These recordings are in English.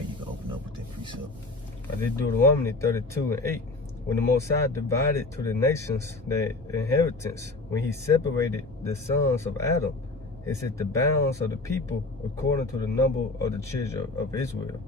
right, you can open up with that precept. I did Deuteronomy 32:8. When the Most High divided to the nations their inheritance, when he separated the sons of Adam, he set the bounds of the people according to the number of the children of Israel.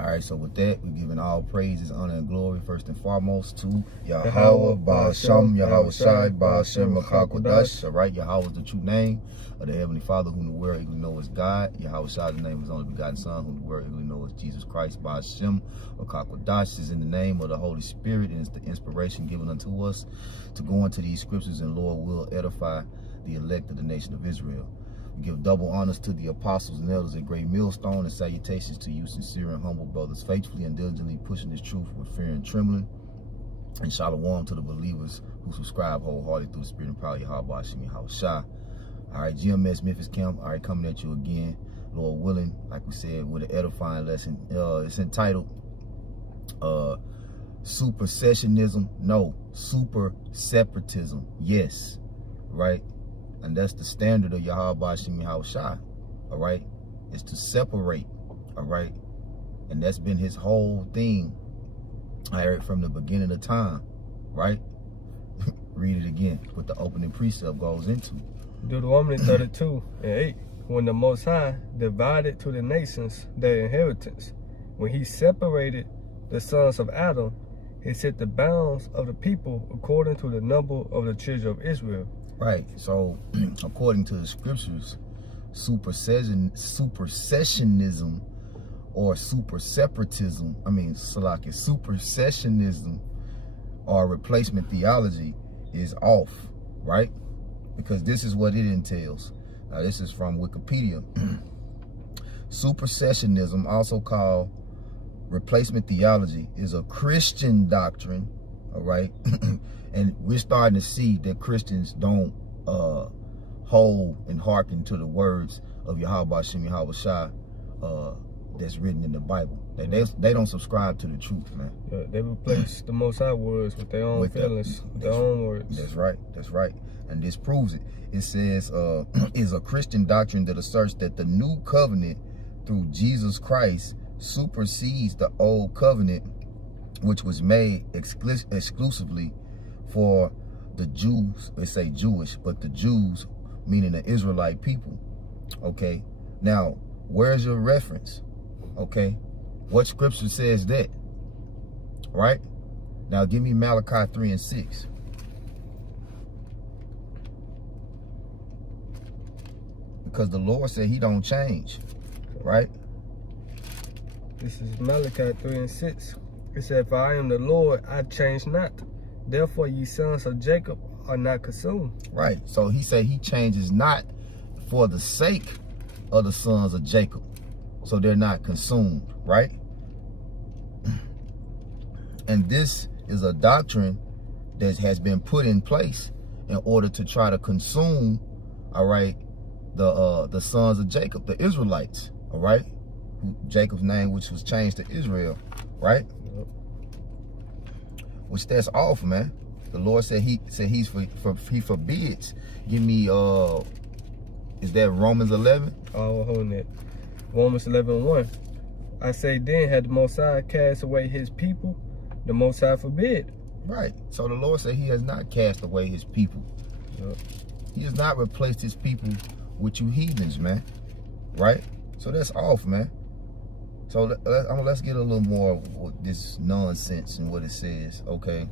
All right, so with that, we're giving all praises, honor, and glory, first and foremost, to Yahweh, Ba'ashem, Yahweh Shai, Ba'ashem, Makakodash. All right, Yahweh is the true name of the Heavenly Father, whom the world eagerly knows as God. Yahweh Shai, the name of his only begotten Son, whom the world eagerly knows as Jesus Christ. Ba'ashem, Makakodash is in the name of the Holy Spirit, and it's the inspiration given unto us to go into these scriptures, and Lord will edify the elect of the nation of Israel. We give double honors to the apostles and elders at Great Millstone, and salutations to you, sincere and humble brothers, faithfully and diligently pushing this truth with fear and trembling. And shalom to the believers who subscribe wholeheartedly through the Spirit and power of Yahweh Hashem Yahweh Shai. All right, GMS Memphis Camp, all right, coming at you again, Lord willing, like we said, with an edifying lesson. It's entitled Supersessionism. No, Super Separatism. Yes, right? And that's the standard of Yahweh Hashem Yahweh Shai, all right? Is to separate, all right? And that's been his whole thing, I heard from the beginning of time, right? Read it again, what the opening precept goes into. Deuteronomy 32:8. When the Most High divided to the nations their inheritance, when he separated the sons of Adam, he set the bounds of the people according to the number of the children of Israel. Right, so according to the scriptures, supersessionism or supersessionism or replacement theology is off, right? Because this is what it entails. Now, this is from Wikipedia. Supersessionism, also called replacement theology, is a Christian doctrine, all right? And we're starting to see that Christians don't hold and hearken to the words of Yahweh Hashem Yahweh Shai that's written in the Bible. They don't subscribe to the truth, man. Yeah, they replace the Most High words with their own feelings, with their own words. That's right, that's right. And this proves it. It says, is a Christian doctrine that asserts that the new covenant through Jesus Christ supersedes the old covenant, which was made exclusively for the Jews. They say Jewish, but the Jews, meaning the Israelite people. Okay, now where's your reference? Okay, what scripture says that? Right now, give me Malachi 3:6. Because the Lord said he don't change, right? This is Malachi 3:6. It said, "For I am the Lord, I change not. Therefore, ye sons of Jacob are not consumed." Right. So he said he changes not for the sake of the sons of Jacob. So they're not consumed, right? And this is a doctrine that has been put in place in order to try to consume, all right, the sons of Jacob, the Israelites, all right? Jacob's name, which was changed to Israel, right? Which that's off, man. The Lord said he forbids. Give me is that Romans 11? Oh, hold it. Romans 11:1. I say then, had the Most High cast away his people, the Most High forbid. Right. So the Lord said he has not cast away his people. Yep. He has not replaced his people with you heathens, man. Right? So that's off, man. So let's get a little more of this nonsense and what it says, okay?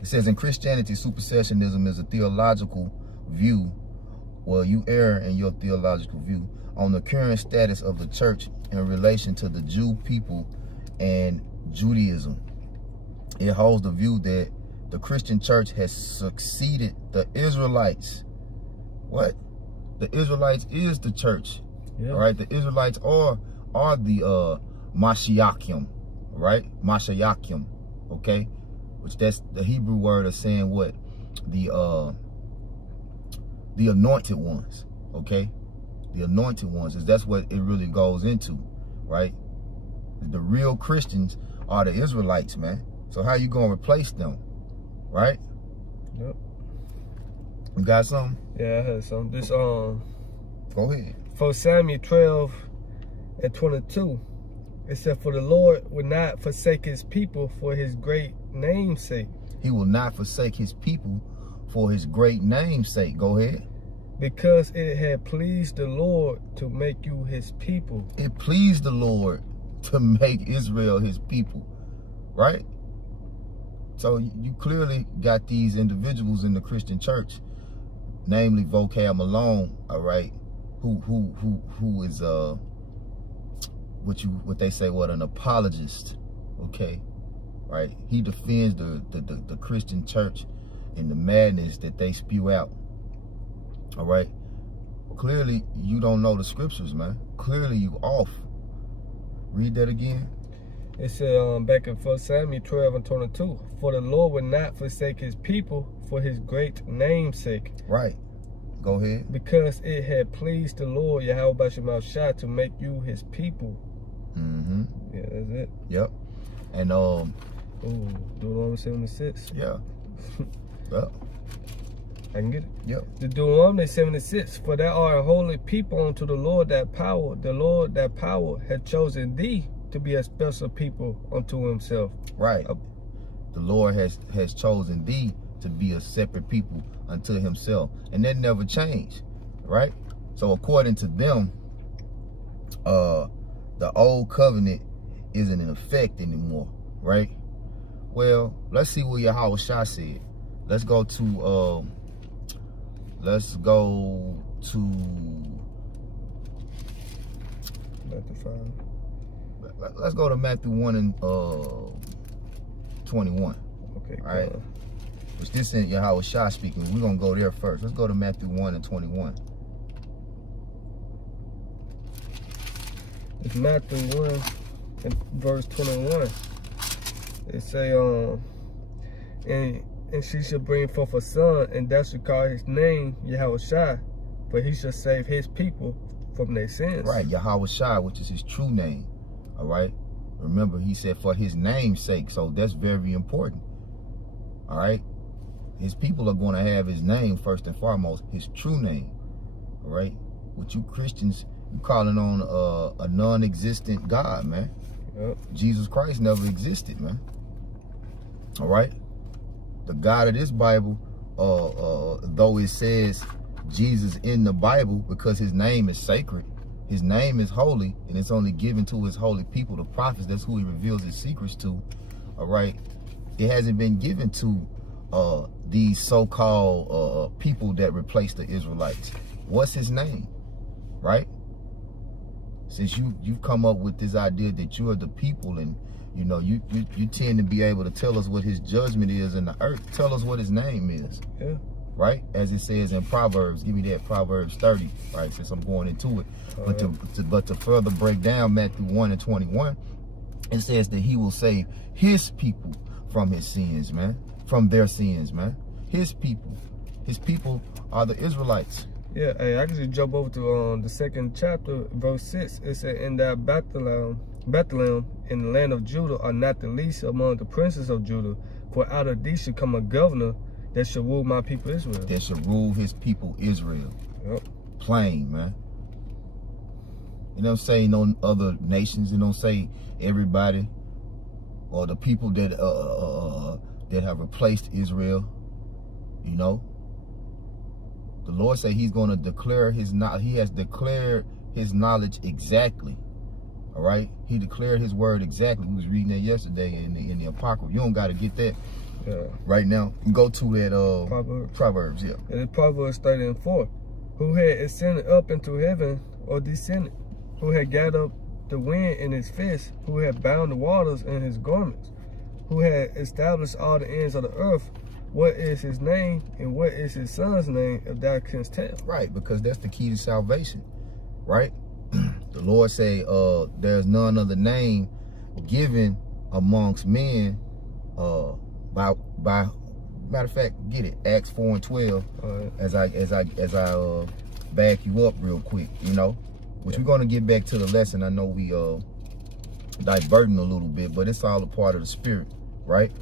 It says, in Christianity, supersessionism is a theological view. Well, you err in your theological view on the current status of the church in relation to the Jew people and Judaism. It holds the view that the Christian church has succeeded the Israelites. What? The Israelites is the church. Yeah. All right? The Israelites are the Mashiachim, right? Mashiachim, okay? Which that's the Hebrew word of saying what? The anointed ones, okay? The anointed ones, is that's what it really goes into, right? The real Christians are the Israelites, man. So how you gonna replace them, right? Yep. You got something? Yeah, I had some. This Go ahead. 1 Samuel 12:22. It said, for the Lord would not forsake his people for his great name's sake. He will not forsake his people for his great name's sake. Go ahead. Because it had pleased the Lord to make you his people. It pleased the Lord to make Israel his people, right? So you clearly got these individuals in the Christian church, namely Vocab Malone, all right, who is what they say an apologist, okay, right? He defends the Christian church and the madness that they spew out. All right. Clearly, you don't know the scriptures, man. Clearly, you off. Read that again. It said back in 1 Samuel 12:22, for the Lord would not forsake his people for his great name's sake. Right. Go ahead. Because it had pleased the Lord, Yahweh Bashemah Shah, to make you his people. Mm-hmm. Yeah, that's it. Yep. And ooh, Deuteronomy 76. Yeah. Yep. I can get it. Yep. The Deuteronomy 76, for thou art a holy people unto the Lord that power. The Lord that power had chosen thee to be a special people unto himself. Right. The Lord has chosen thee to be a separate people unto himself. And that never changed. Right? So according to them, the old covenant isn't in effect anymore. Right? Well, let's see what Yahweh Shah said. Let's go to Matthew 5. Let's go to Matthew 1 and 21. Okay. All right. Which this ain't Yahweh Shah speaking. We're gonna go there first. Let's go to Matthew 1 and 21. It's Matthew 1 and verse 21. It say, and she shall bring forth a son, and thou shalt call his name Yahweh Shai, for he shall save his people from their sins. Right, Yahweh Shai, which is his true name. All right. Remember, he said for his name's sake, so that's very important. All right. His people are going to have his name first and foremost, his true name. All right. What you Christians, you calling on a non-existent God, man. Yep. Jesus Christ never existed, man. All right. The God of this Bible, though it says Jesus in the Bible because his name is sacred, his name is holy, and it's only given to his holy people, the prophets. That's who he reveals his secrets to. All right. It hasn't been given to these so-called people that replace the Israelites. What's his name? Right? Since you've come up with this idea that you are the people, and you know you tend to be able to tell us what his judgment is in the earth. Tell us what his name is. Yeah. Right? As it says in Proverbs. Give me that, Proverbs 30. Right? Since I'm going into it. But to further break down Matthew 1 and 21, it says that he will save his people from his sins, man. From their sins, man. His people. His people are the Israelites. Yeah, hey, I can just jump over to the 2nd chapter, verse 6. It said, in that Bethlehem in the land of Judah are not the least among the princes of Judah, for out of thee shall come a governor that shall rule my people Israel. That shall rule his people Israel. Yep. Plain, man. It don't say no other nations. It don't say everybody or the people that have replaced Israel. You know, the Lord said he's going to declare his knowledge. He has declared his knowledge exactly. All right, he declared his word exactly. We was reading that yesterday in the Apocrypha. You don't got to get that right now. Go to that Proverbs, yeah. And it's Proverbs 30 and 4. Who had ascended up into heaven or descended? Who had gathered up the wind in his fist? Who had bound the waters in his garments? Who had established all the ends of the earth? What is his name and what is his son's name, if thou canst tell? Right, because that's the key to salvation, right? The Lord say, there's none other name given amongst men by matter of fact, get it, Acts 4 and 12, right. as I back you up real quick, you know, which we're going to get back to the lesson. I know we diverting a little bit, but it's all a part of the spirit, right?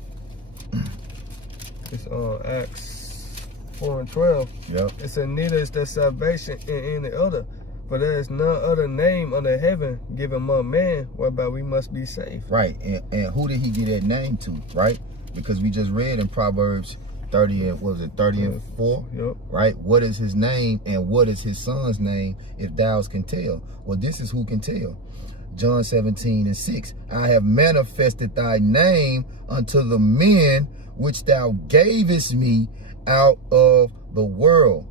It's Acts 4 and 12. Yep. It said, neither is there salvation in any other, For there is none other name under heaven given among men whereby we must be saved. Right. And who did he give that name to? Right? Because we just read in Proverbs 30 and 4? Yep. Right? What is his name and what is his son's name, if thou can tell? Well, this is who can tell. John 17:6. I have manifested thy name unto the men which thou gavest me out of the world.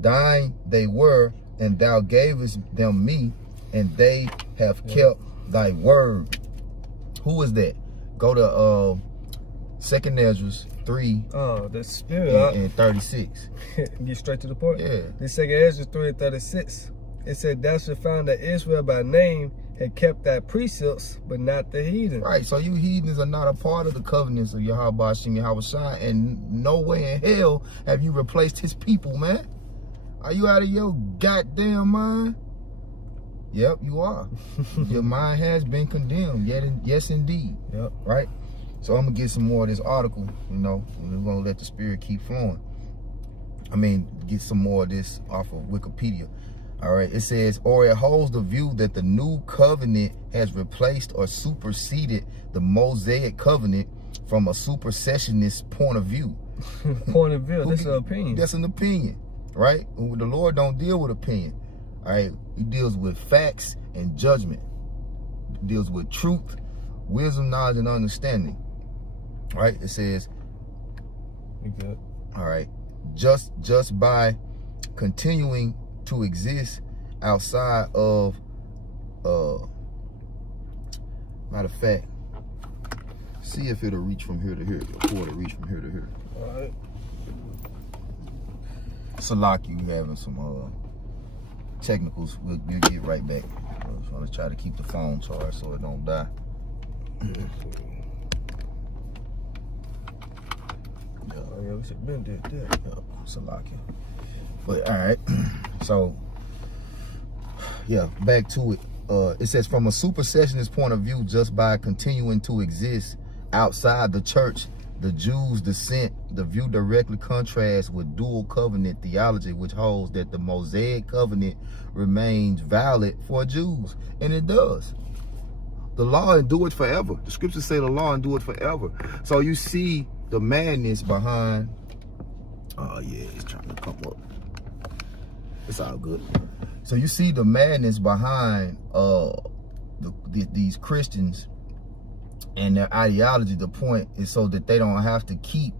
Thine they were, and thou gavest them me, and they have kept thy word. Who is that? Go to 2 Ezra 3. Oh, the Spirit. And 36. Get straight to the point. Yeah. The 2 Ezra 3:36. It said, thou shalt find that Israel by name had kept thy precepts, but not the heathen. Right, so you heathens are not a part of the covenants of Yahweh Hashem Yahweh Shai, and no way in hell have you replaced his people, man. Are you out of your goddamn mind? Yep, you are. Your mind has been condemned. Yes, indeed. Yep. Right? So I'm going to get some more of this article, you know, and we're going to let the spirit keep flowing. I mean, get some more of this off of Wikipedia. All right, it says, or it holds the view that the new covenant has replaced or superseded the Mosaic covenant from a supersessionist point of view. Point of view, that's an opinion. That's an opinion, right? The Lord don't deal with opinion, all right? He deals with facts and judgment. He deals with truth, wisdom, knowledge, and understanding, right? It says, good. All right, just by continuing to exist outside of matter of fact, see if it'll reach from here to here, or it'll reach from here to here. All right. Salaki, you having some technicals. We'll get right back. I'm trying to try to keep the phone charged so it don't die. Oh, yeah, we should have been did that. Yeah, Salaki. But all right, so yeah, back to it. It says, from a supersessionist point of view, just by continuing to exist outside the church, the Jews' descent, the view directly contrasts with dual covenant theology, which holds that the Mosaic covenant remains valid for Jews, and it does. The law endures forever. The scriptures say the law endures forever. So you see the madness behind. Oh yeah, it's trying to come up. It's all good. So you see the madness behind these Christians and their ideology. The point is so that they don't have to keep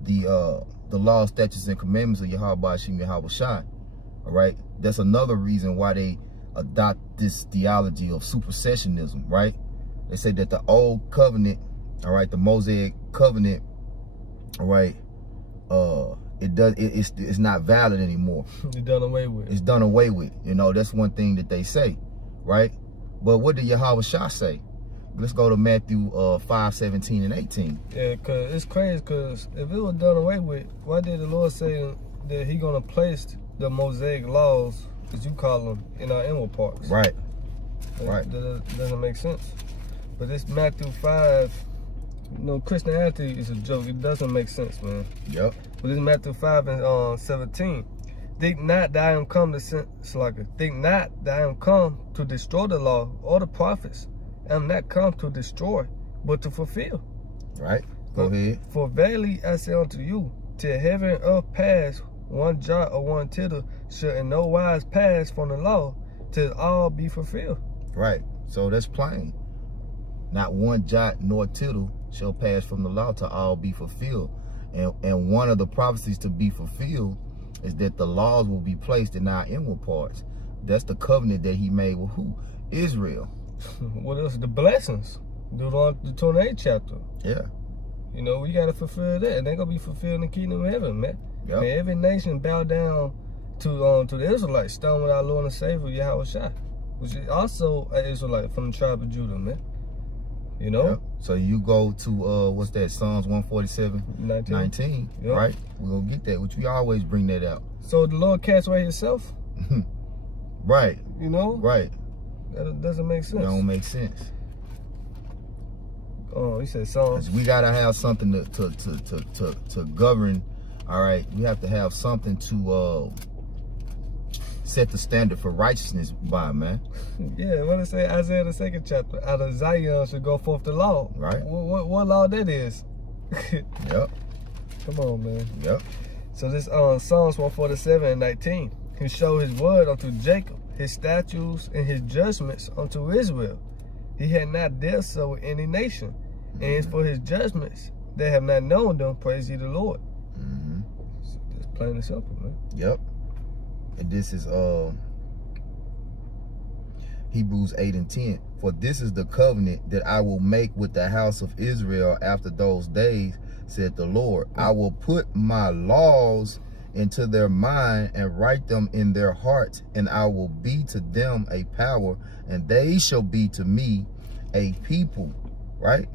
the law, statutes, and commandments of Yahweh Hashem Yahweh Shai. All right, that's another reason why they adopt this theology of supersessionism. Right? They say that the old covenant, all right, the Mosaic covenant, all right, it's not valid anymore. It's done away with. It's done away with. You know, that's one thing that they say, right? But what did Yahweh Shah say? Let's go to Matthew 5:17 and 18. Yeah, cause it's crazy. Cause if it was done away with, why did the Lord say that He gonna place the Mosaic laws, as you call them, in our inward parts? Right. That doesn't make sense. But this Matthew 5. You know, Christianity is a joke. It doesn't make sense, man. Yep. But this Matthew 5 and 17. Think not that I am come to think not that I am come to destroy the law or the prophets. I am not come to destroy, but to fulfill. Right. Go ahead. For verily I say unto you, till heaven and earth pass, one jot or one tittle shall in no wise pass from the law, till all be fulfilled. Right. So that's plain. Not one jot nor tittle shall pass from the law to all be fulfilled. And one of the prophecies to be fulfilled is that the laws will be placed in our inward parts. That's the covenant that he made with who? Israel. What else? The blessings. Deuteronomy, the 28th chapter. Yeah. You know, we got to fulfill that. And they're going to be fulfilled in the kingdom of heaven, man. Yep. Man, every nation bow down to the Israelites, starting with our Lord and Savior, Yahweh Shai, which is also an Israelite from the tribe of Judah, man. You know? Yep. So you go to, what's that, Psalms 147:19, yep. Right? We're going to get that, which we always bring that out. So the Lord cast away himself? Right. You know? Right. That doesn't make sense. That don't make sense. Oh, he said Psalms. We got to have something to govern, all right? We have to have something to set the standard for righteousness by, man. Yeah, what it say, Isaiah the 2nd chapter, out of Zion should go forth the law. Right. What law that is? Yep. Come on, man. Yep. So this Psalms 147:19. He showed his word unto Jacob, his statutes and his judgments unto Israel. He had not dealt so with any nation. And as for his judgments, they have not known them. Praise ye the Lord. So that's plain and simple, man. Yep. And this is Hebrews 8:10. For this is the covenant that I will make with the house of Israel after those days, said the Lord. I will put my laws into their mind and write them in their hearts, and I will be to them a power, and they shall be to me a people. Right?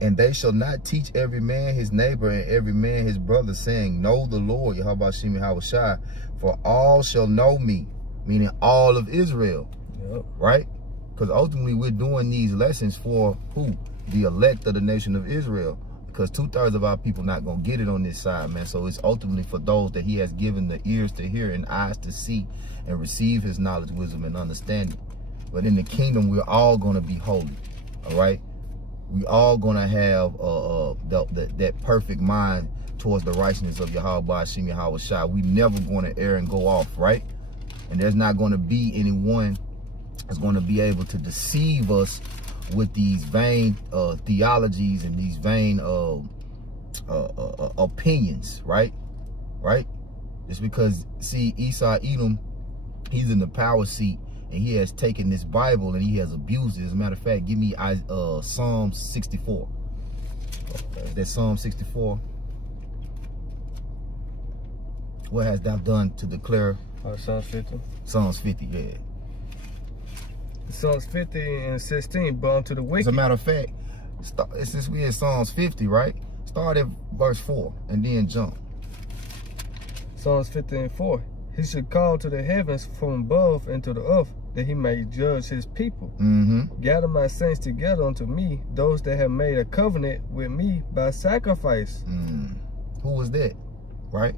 And they shall not teach every man his neighbor and every man his brother, saying, know the Lord, Yahabashim Yahawashi, for all shall know me, meaning all of Israel. Yep. Right? Because ultimately we're doing these lessons for who? The elect of the nation of Israel. Because 2/3 of our people not going to get it on this side, man. So it's ultimately for those that he has given the ears to hear and eyes to see and receive his knowledge, wisdom, and understanding. But in the kingdom, we're all going to be holy. All right? We all gonna have that perfect mind towards the righteousness of Yahweh Shem Yahweh Shai. We never gonna err and go off, right? And there's not gonna be anyone that's gonna be able to deceive us with these vain theologies and these vain opinions, right? Right? It's because, see, Esau Edom, he's in the power seat. And he has taken this Bible and he has abused it. As a matter of fact, give me Psalm 64. That's Psalm 64. What hast thou done to declare? Psalms 50. Psalms 50, yeah. Psalms 50 and 16, but unto the wicked. As a matter of fact, since we in Psalms 50, right? Start at verse 4 and then jump. Psalms 50 and 4. He should call to the heavens from above and to the earth, that he may judge his people. Gather my saints together unto me, those that have made a covenant with me by sacrifice. Who was that? Right?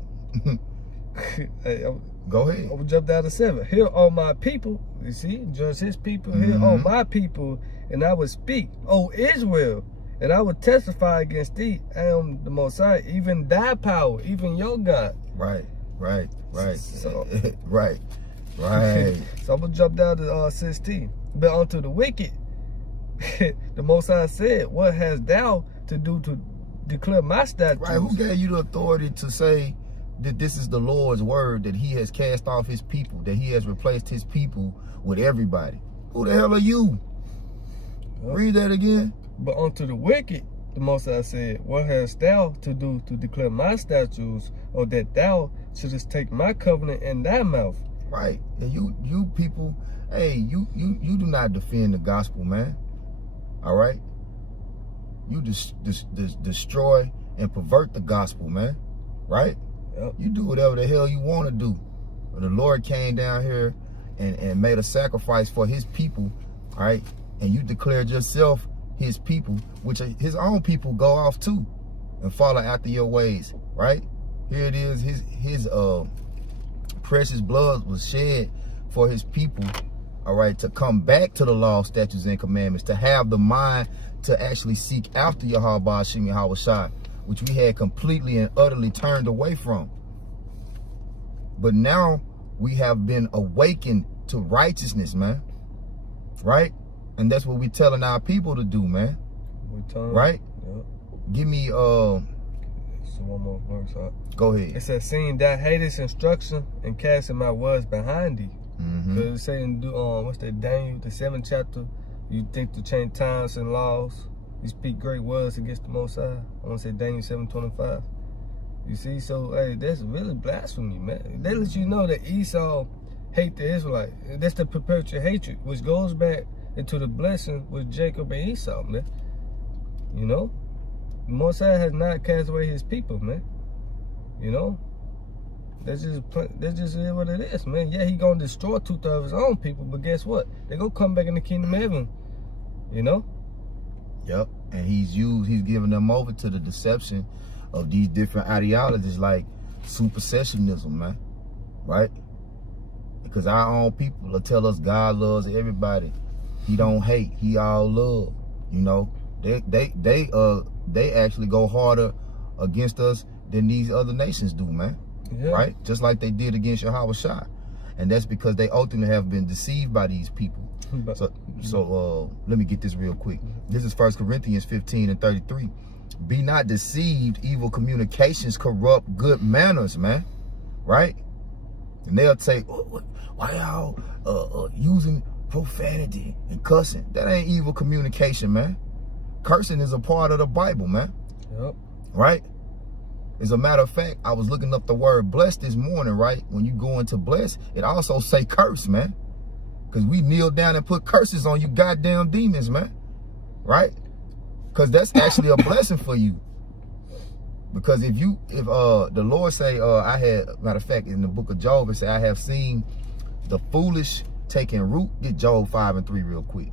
Hey, Go ahead. I will jump down to 7. Hear all my people. You see, judge his people. Hear all my people, and I will speak, O Israel, and I will testify against thee. I am the Most High, even thy power, even your God. Right. So, right. So I'm gonna jump down to 16. But unto the wicked, the Most High said, what hast thou to do to declare my statutes? Right. Who gave you the authority to say that this is the Lord's word, that he has cast off his people, that he has replaced his people with everybody? Who the hell are you? Read that again. But unto the wicked, the Most High said, what hast thou to do to declare my statutes, or that thou shouldest take my covenant in thy mouth? Right. And you people, hey, you do not defend the gospel, man. All right? You destroy and pervert the gospel, man. Right? Yep. You do whatever the hell you want to do. But the Lord came down here and made a sacrifice for his people, all right? And you declared yourself his people, which his own people go off too and follow after your ways, right? Here it is, his precious blood was shed for his people, all right, to come back to the law, statutes, and commandments, to have the mind to actually seek after Yahweh Shem Yahweh Shai, which we had completely and utterly turned away from. But now we have been awakened to righteousness, man, right? And that's what we're telling our people to do, man. Right? Yep. Give me So one more verse up. Go ahead. It says, seeing thou hatest instruction and casting my words behind thee. Because it's saying, what's that, Daniel, the 7th chapter, you think to change times and laws, you speak great words against the Most High. I want to say Daniel 7:25. You see, so hey, that's really blasphemy, man. That lets you know that Esau hate the Israelites. That's the perpetual hatred, which goes back into the blessing with Jacob and Esau, man. You know? The Most High has not cast away his people, man. You know? That's just what it is, man. Yeah, he gonna destroy 2/3 of his own people, but guess what? They gonna come back in the kingdom of heaven. You know? Yep. And he's giving them over to the deception of these different ideologies like supersessionism, man. Right? Because our own people will tell us God loves everybody. He don't hate. He all love. You know, they actually go harder against us than these other nations do, man. Yeah. Right? Just like they did against Yahweh Shai. And that's because they ultimately have been deceived by these people. So let me get this real quick. This is 1 Corinthians 15:33. Be not deceived, evil communications corrupt good manners, man. Right? And they'll say, why y'all using profanity and cussing? That ain't evil communication, man. Cursing is a part of the Bible, man. Yep. Right? As a matter of fact, I was looking up the word blessed this morning, right? When you go into bless, it also say curse, man. Because we kneel down and put curses on you goddamn demons, man. Right? Because that's actually a blessing for you. Because if the Lord say, matter of fact, in the book of Job, it say, I have seen the foolish taking root. Get Job 5:3 real quick.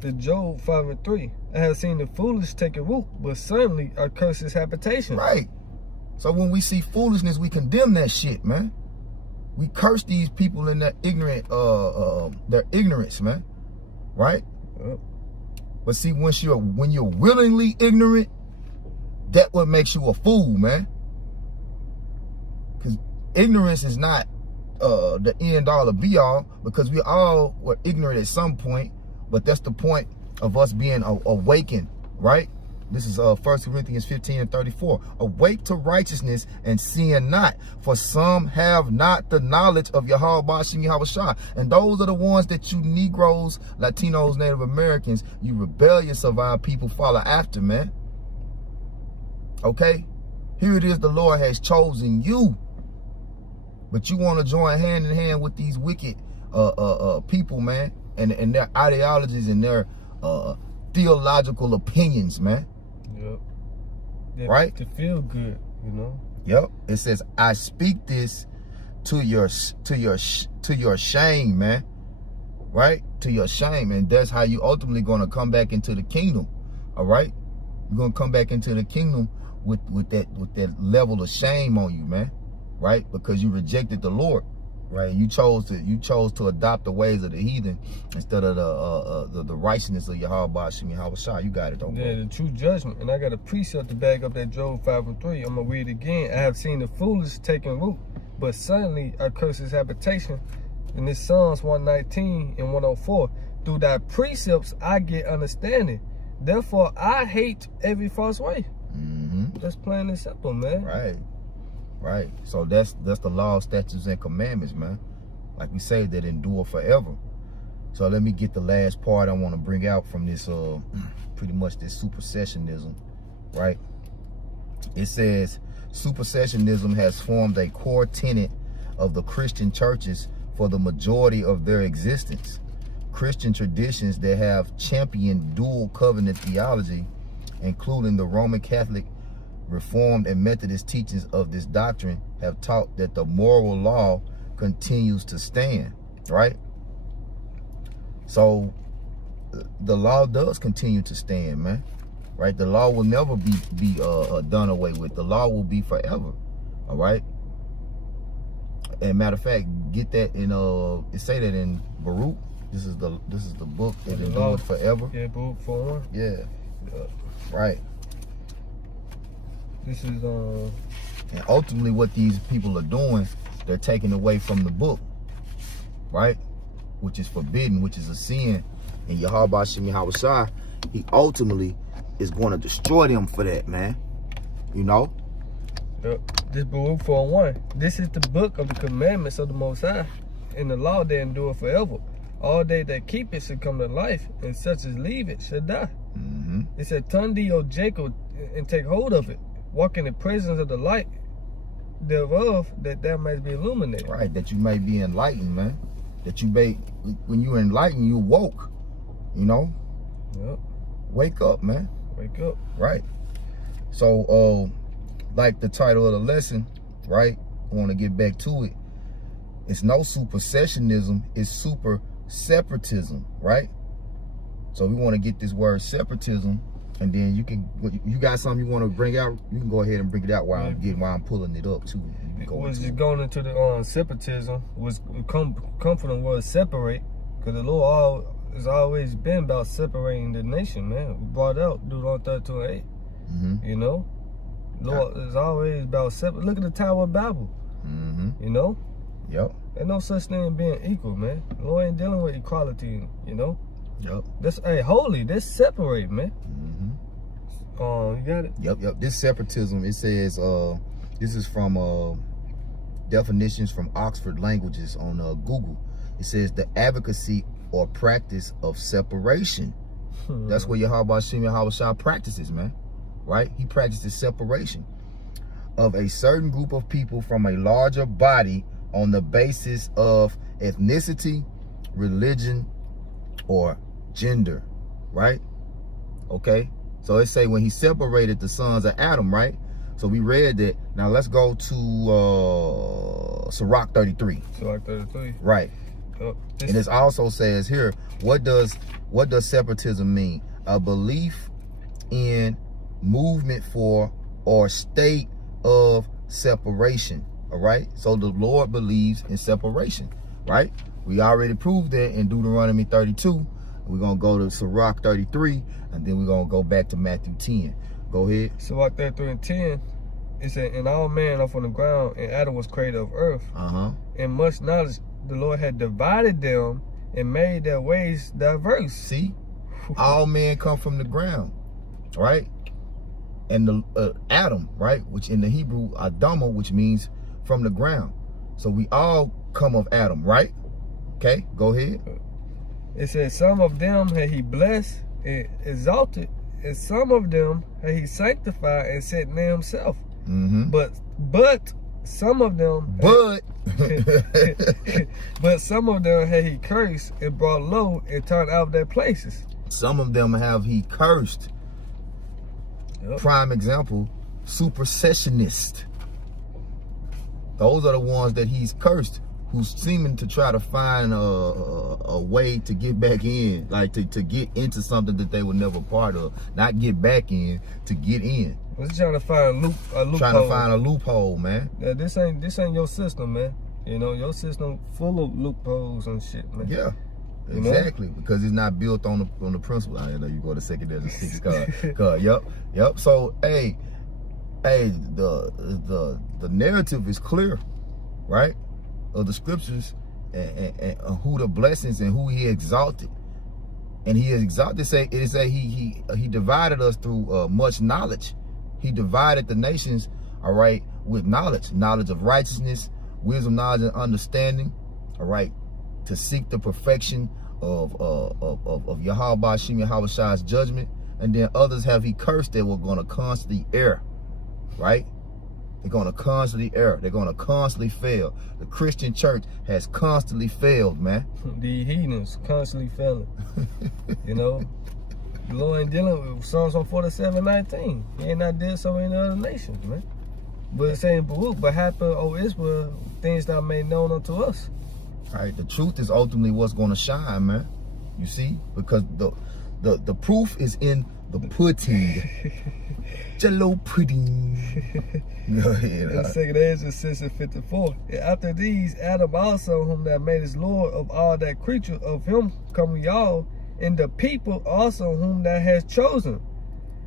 The Job 5:3. I have seen the foolish taking root, but certainly our curse is habitation. Right. So when we see foolishness, we condemn that shit, man. We curse these people in their ignorance, man. Right? Yep. But see, when you're willingly ignorant, that what makes you a fool, man. Because ignorance is not the end all or be all, because we all were ignorant at some point, but that's the point of us being awakened, right? This is 1 Corinthians 15:34. Awake to righteousness and sin not, for some have not the knowledge of Yahweh Bashim Yahweh Shai. And those are the ones that you Negroes, Latinos, Native Americans, you rebellious of our people follow after, man. Okay? Here it is, the Lord has chosen you. But you want to join hand in hand with these wicked people, man, and their ideologies and their theological opinions, man. Yep. Yeah, right? To feel good, you know. Yep. It says, I speak this to your shame, man. Right? To your shame. And that's how you ultimately going to come back into the kingdom. All right? You're going to come back into the kingdom with that level of shame on you, man. Right? Because you rejected the Lord. Right? You chose to adopt the ways of the heathen instead of the righteousness of Yahweh Bashim Yahweh Shai. You got it, don't Yeah, the true judgment. And I got a precept to back up that Job 5:3. I'm gonna read it again. I have seen the foolish taking root, but suddenly our curse is habitation. And this Psalms 119 and 104. Through thy precepts I get understanding. Therefore I hate every false way. That's plain and simple, man. Right. Right. So that's the law, statutes, and commandments, man. Like we say, that endure forever. So let me get the last part I want to bring out from this, pretty much this supersessionism, right? It says, supersessionism has formed a core tenet of the Christian churches for the majority of their existence. Christian traditions that have championed dual covenant theology, including the Roman Catholic, Reformed, and Methodist teachings of this doctrine, have taught that the moral law continues to stand, right? So the law does continue to stand, man, right? The law will never be done away with. The law will be forever, all right? And matter of fact, get that in it say that in Baruch. This is the book that endures forever. Yeah, Baruch 4:1. Yeah, right. This is And ultimately what these people are doing, they're taking away from the book, right? Which is forbidden, which is a sin. And Yahweh Bashim Yahweh Shai, he ultimately is going to destroy them for that, man. You know? This Baruch 4:1. This is the book of the commandments of the Most High, and the law that endure forever. All they that keep it shall come to life, and such as leave it shall die. It said, turn thee, O Jacob, and take hold of it. Walk in the presence of the light thereof, that thou mayst be illuminated. Right, that you may be enlightened, man. That you may, when you're enlightened, you woke. You know? Yep. Wake up, man. Wake up. Right. So, like the title of the lesson, right? I want to get back to it. It's no supersessionism, it's super separatism, right? So we want to get this word separatism And then you got something you want to bring out, you can go ahead and bring it out while I'm pulling it up too. Was just going into the separatism, was come from the word separate, because the Lord has always been about separating the nation, man. We brought out Deuteronomy 32:8. You know, Lord is always about separate. Look at the Tower of Babel. You know. Yep. There's no such thing as being equal, man. The Lord ain't dealing with equality, you know. Yep. That's holy. That's separate, man. You got it? Yep. This separatism, it says, this is from definitions from Oxford Languages on Google. It says the advocacy or practice of separation. That's what Yahweh Shah practices, man. Right? He practices separation of a certain group of people from a larger body on the basis of ethnicity, religion, or gender. Right? Okay? So it say when he separated the sons of Adam, right? So we read that. Now let's go to Sirach 33. Sirach 33. Right. And it also says here, what does separatism mean? A belief in movement for or state of separation. All right. So the Lord believes in separation. Right. We already proved that in Deuteronomy 32. We're going to go to Sirach 33, and then we're going to go back to Matthew 10. Go ahead. Sirach 33 and 10, it said, and all men are from the ground, and Adam was created of earth. And much knowledge the Lord had divided them and made their ways diverse. See? All men come from the ground, right? And the Adam, right? Which in the Hebrew, Adama, which means from the ground. So we all come of Adam, right? Okay, go ahead. It says, some of them had he blessed and exalted, and some of them had he sanctified and set near himself. But some of them but some of them had he cursed and brought low and turned out of their places. Some of them have he cursed. Prime example, supersessionist. Those are the ones that he's cursed, who's seeming to try to find a way to get back in, like to get into something that they were never part of. Not get back in, to get in. We're trying to find a loophole. Trying to find a loophole, man. Yeah, this ain't your system, man. You know, your system full of loopholes and shit, man. Yeah. Exactly, because it's not built on the principle. I know you go to secondary to six card. Yep. So hey, the narrative is clear, right? Of the scriptures and who the blessings and who he exalted. And he exalted, he divided us through much knowledge. He divided the nations, all right, with knowledge of righteousness, wisdom, knowledge, and understanding, all right, to seek the perfection of Yahweh Shem Yahweh Shah's judgment. And then others have he cursed that were going to constantly err, right? They're going to constantly err. They're going to constantly fail. The Christian church has constantly failed, man. The heathens constantly failing. You know, the Lord ain't dealing with Psalms 147:19. He ain't not did so in other nations, man. But it's saying, but happen, O Israel, things that are made known unto us. All right, the truth is ultimately what's going to shine, man. You see, because the proof is in the pudding. Jello pudding. Go ahead. In 2 Ezra 6:54. And after these, Adam also, whom that made is Lord of all that creature, of him come y'all, and the people also whom that has chosen.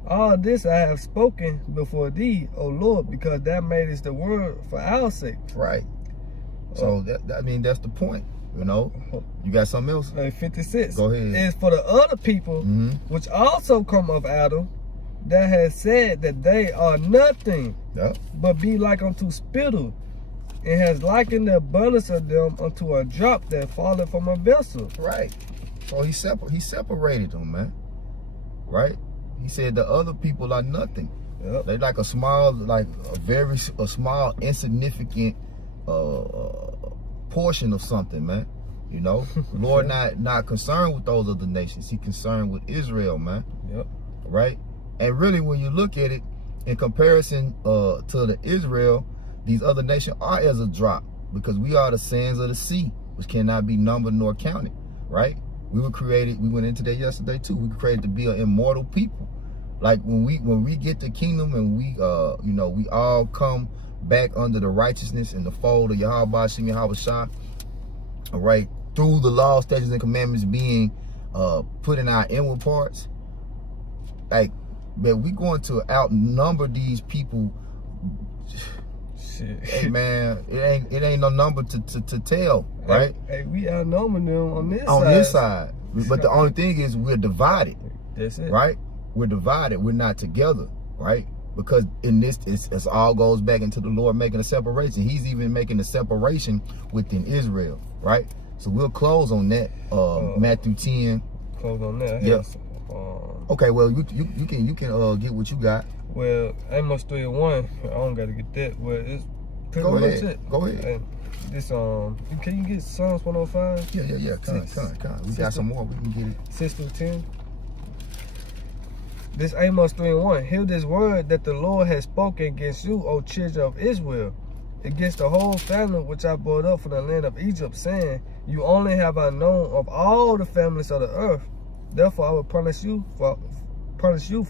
All this I have spoken before thee, O Lord, because that made us the word for our sake. Right. So I mean that's the point. You know, you got something else? 56. Go ahead. It's for the other people, which also come of Adam, that has said that they are nothing, but be like unto spittle, and has likened the abundance of them unto a drop that falleth from a vessel. Right. So he separated them, man. Right. He said the other people are nothing. They like a small, a small insignificant portion of something, man. You know, Lord not concerned with those other nations. He concerned with Israel, man. Right. And really, when you look at it in comparison to the Israel, these other nations are as a drop, because we are the sands of the sea, which cannot be numbered nor counted. Right. We were created. We went into that yesterday too. We were created to be an immortal people. Like when we get the kingdom and we you know, we all come back under the righteousness and the fold of Yahweh Ba'Shem Yahweh Shai, all right, through the law, statutes, and commandments being put in our inward parts, like, but we going to outnumber these people. Shit. Hey man, it ain't no number to tell, right? Hey, we outnumber them on this side. On this side. But the only thing is we're divided. That's it. Right? We're divided. We're not together, right? Because in this, it's all goes back into the Lord making a separation. He's even making a separation within Israel, right? So we'll close on that. Matthew 10. Close on that. Yep. Okay, well you can get what you got. Well, Amos 3:1. I don't gotta get that. Well, it's pretty much it. Go ahead. And this can you get Psalms 105? Yeah. Come. We got some more. We can get it. 6 through 10. This Amos 3:1. Hear this word that the Lord has spoken against you, O children of Israel, against the whole family which I brought up from the land of Egypt, saying, you only have I known of all the families of the earth. Therefore I will punish you for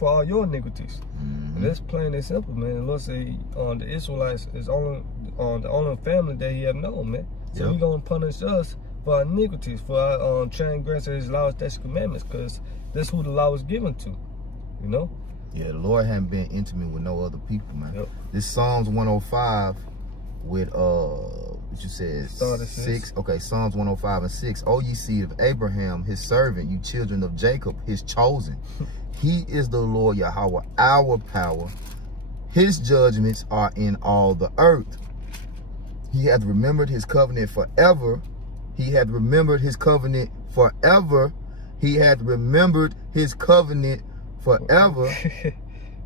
all your iniquities. And that's plain and simple, man. The Lord say the Israelites is only the only family that He have known, man. So He gonna punish us for our iniquities, for our transgression of His laws, statutes, commandments, because that's who the law was given to. You know? Yeah, the Lord hadn't been intimate with no other people, man. Yep. This Psalms 105 with what you said, 6. Okay, Psalms 105 and 6. O ye seed of Abraham, his servant, you children of Jacob, his chosen. He is the Lord Yahweh, our power. His judgments are in all the earth. He hath remembered his covenant forever. He hath remembered his covenant forever. He hath remembered his covenant forever.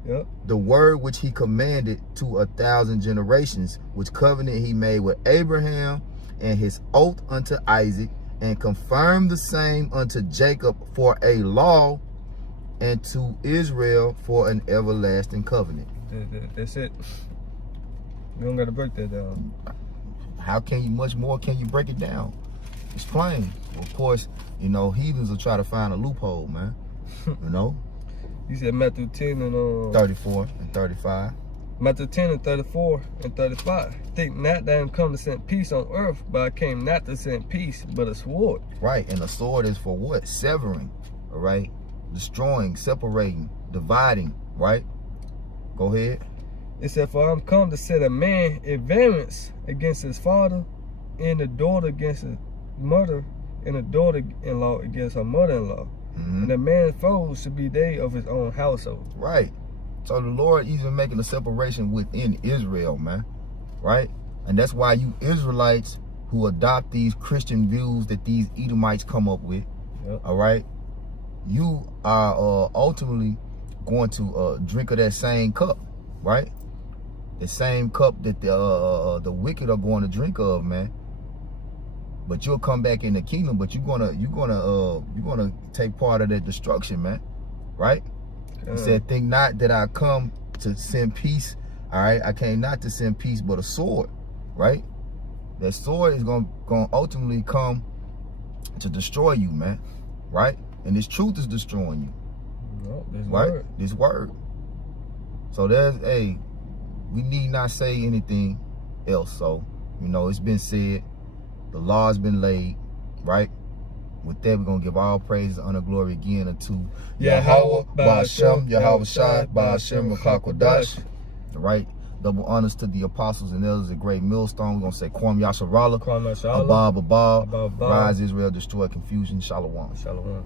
Yep. The word which he commanded to 1,000 generations, which covenant he made with Abraham, and his oath unto Isaac, and confirmed the same unto Jacob for a law, and to Israel for an everlasting covenant. That's it. You don't got to break that down. How can you, much more can you break it down? It's plain. Well, of course, you know, heathens will try to find a loophole, man. You know? You said Matthew 10 and 34 and 35. Matthew 10 and 34 and 35. Think not that I am come to send peace on earth, but I came not to send peace, but a sword. Right, and a sword is for what? Severing, all right? Destroying, separating, dividing, right? Go ahead. It said, for I'm come to set a man at variance against his father, and a daughter against his mother, and a daughter-in-law against her mother-in-law. And a man's foes should be they of his own household. Right. So the Lord even making a separation within Israel, man. Right? And that's why you Israelites who adopt these Christian views that these Edomites come up with, all right, you are ultimately going to drink of that same cup, right? The same cup that the wicked are going to drink of, man. But you'll come back in the kingdom, but you're gonna take part of that destruction, man. Right? He said, think not that I come to send peace. All right, I came not to send peace, but a sword. Right? That sword is gonna ultimately come to destroy you, man. Right? And this truth is destroying you. No, this right? Word. This word. So we need not say anything else. So, you know, it's been said. The law has been laid, right? With that, we're going to give all praise, honor, glory again unto Yahweh, Ba'Shem, Yahweh Shai, Ba'Shem, Makakodash. All right? Double honors to the apostles and elders of Great Millstone. We're going to say, Kwam Yasharallah, Abba, Abba, Rise Israel, destroy confusion, Shalom. Shalom.